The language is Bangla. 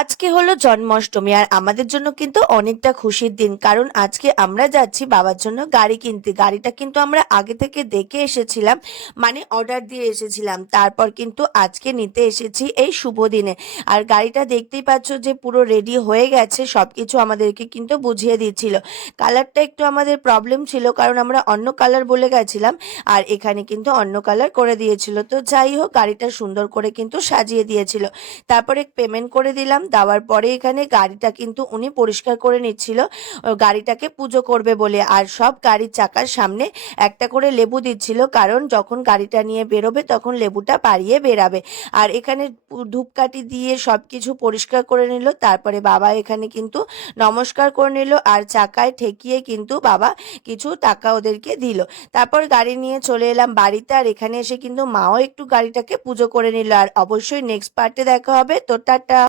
আজকে হলো জন্মাষ্টমী আর আমাদের জন্য কিন্তু অনেকটা খুশির দিন, কারণ আজকে আমরা যাচ্ছি বাবার জন্য গাড়ি কিনতে। গাড়িটা কিন্তু আমরা আগে থেকে দেখে এসেছিলাম, মানে অর্ডার দিয়ে এসেছিলাম, তারপর কিন্তু আজকে নিতে এসেছি এই শুভ দিনে। আর গাড়িটা দেখতেই পাচ্ছ যে পুরো রেডি হয়ে গেছে, সবকিছু আমাদেরকে কিন্তু বুঝিয়ে দিচ্ছিল। কালারটা একটু আমাদের প্রবলেম ছিল, কারণ আমরা অন্য কালার বলে গেছিলাম, আর এখানে কিন্তু অন্য কালার করে দিয়েছিল। তো যাই হোক, গাড়িটা সুন্দর করে কিন্তু সাজিয়ে দিয়েছিল। তারপরে পেমেন্ট করে দিলাম, দেওয়ার পরে এখানে গাড়িটা কিন্তু উনি পরিষ্কার করে নিচ্ছিল গাড়িটাকে পুজো করবে বলে। আর সব গাড়ির চাকার সামনে একটা করে লেবু দিচ্ছিল, কারণ যখন গাড়িটা নিয়ে বেরোবে তখন লেবুটা পাড়িয়ে বেরাবে। আর এখানে ধূপকাঠি দিয়ে সব কিছু পরিষ্কার করে নিল। তারপরে বাবা এখানে কিন্তু নমস্কার করে নিল, আর চাকায় ঠেকিয়ে কিন্তু বাবা কিছু টাকা ওদেরকে দিল। তারপর গাড়ি নিয়ে চলে এলাম বাড়িতে, আর এখানে এসে কিন্তু মাও একটু গাড়িটাকে পুজো করে নিল। আর অবশ্যই নেক্সট পার্টে দেখা হবে। তো টাটা।